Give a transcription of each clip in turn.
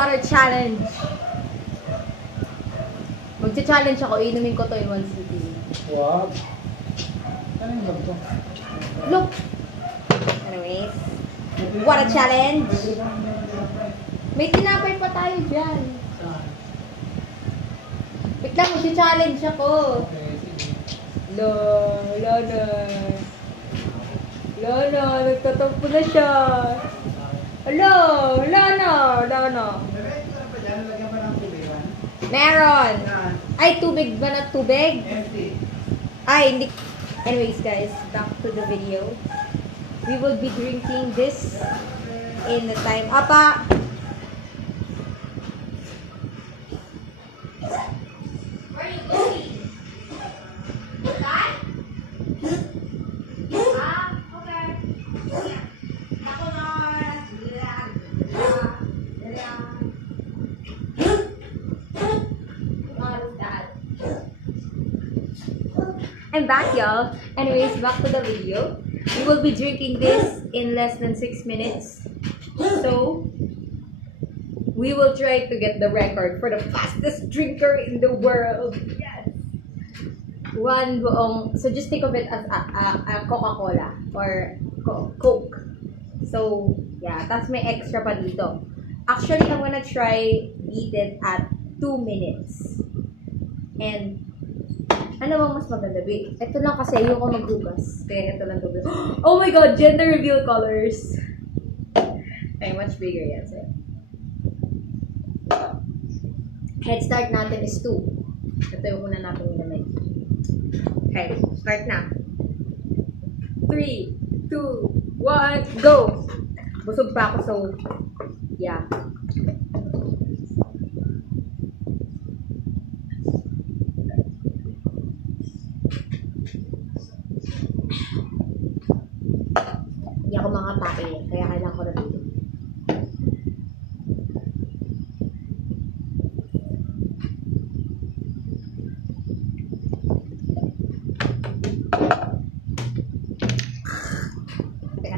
water challenge. Magcha-challenge ako, inumin ko to in one sitting. Wow. Ano yung ganito? Look! Anyways, water challenge. May tinapay pa tayo dyan. Wait lang, magcha-challenge ako. Lana. Nagtatampo na siya. Lana. Meron. Ay, tubig ba na tubig? Ay, hindi. Anyways, guys, back to the video. We will be drinking this in the time. Apa! Where are you going? That? Okay. Ako na. I'm back, y'all. Anyways, back to the video. We will be drinking this in less than 6 minutes. So, we will try to get the record for the fastest drinker in the world. Yes! One buong, so just think of it as a Coca-Cola or Coke. So, yeah, that's my extra pa dito. Actually, I'm gonna try beat it at 2 minutes. And, ano bang mas maganda? Ito lang kasi ayoko maghugas. Kaya ito lang gawin. Oh my god! Gender reveal colors! Okay, much bigger yan. So, head start natin is 2. Ito yung una natin nilamay. Okay, start na. 3, 2, 1, go! Busog pa ako, so yeah. Hindi ako mga tae, kaya kailangan ko na dito.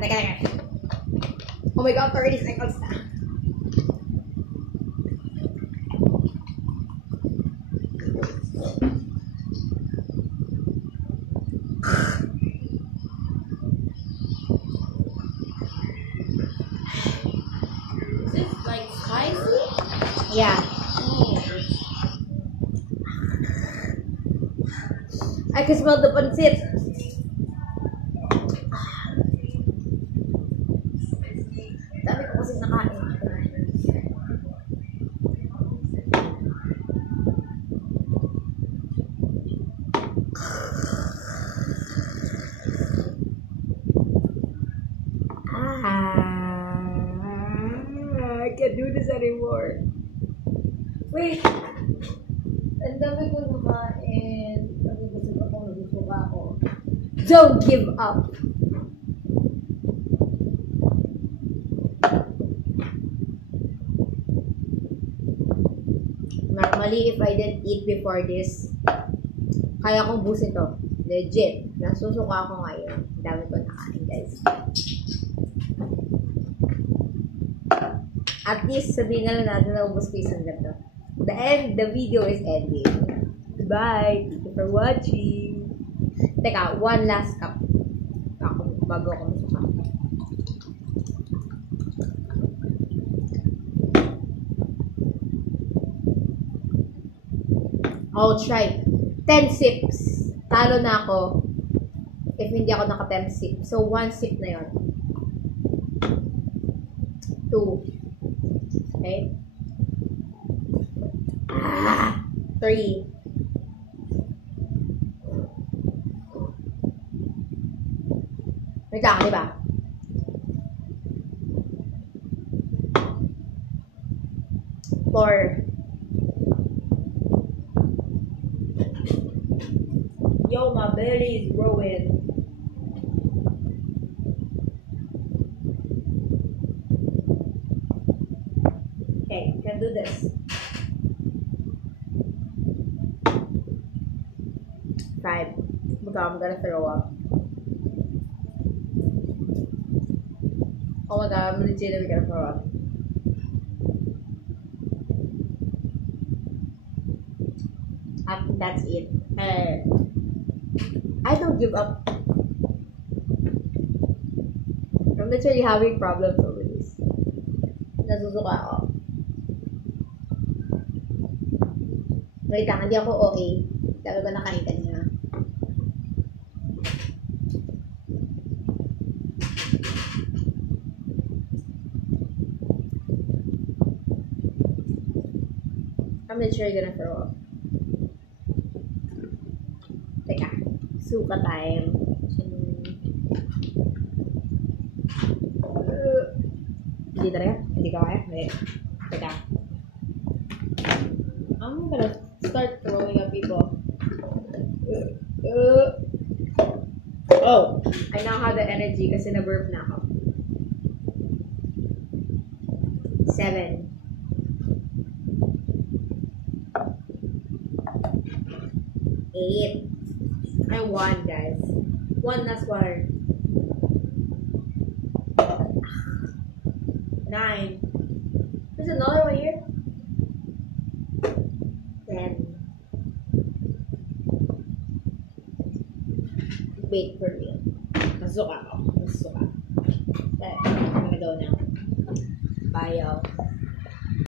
Teka. Oh my god, 30 seconds na. Is this like spicy? Yeah. I can smell the pancit. Dami ko kasi nakain. I can't do this anymore. Wait. Ang dami ko nakain. Nagugusog ako. Don't give up. Normally, if I didn't eat before this, kaya kong busin to. Legit. Nasusuka ako ngayon. Dami ko nakain, guys. At least, sabihin na lang natin na ubos ko isang ganito. The video is ending. Goodbye. Thank you for watching. Teka, one last cup. Bago ako masuka. I'll try 10 sips. Talo na ako if hindi ako naka 10 sips. So, 1 sip na yun. 2. Okay? 3. ไม่ต่างกันดิบ่ะ 4. Yo, my belly is growing. Okay, you can do this. 5. I'm gonna throw up. Oh my god, I'm legitimately gonna throw up. That's it. I don't give up. I'm literally having problems over this. Nasusuka ako. Wait lang, hindi ako okay. Sabi ko na kanina. I'm literally gonna throw up. Teka, suka time. Hindi talaga? Hindi ka kaya? Hindi. Teka. I'm gonna start throwing up people. Oh! I now have the energy kasi na-burp na ako. 7. 8. I won, guys. 1 last water. 9. There's another one here. 10. Wait for me. Nasuka ako. Nasuka. Okay, I'm gonna go now. Bye, y'all.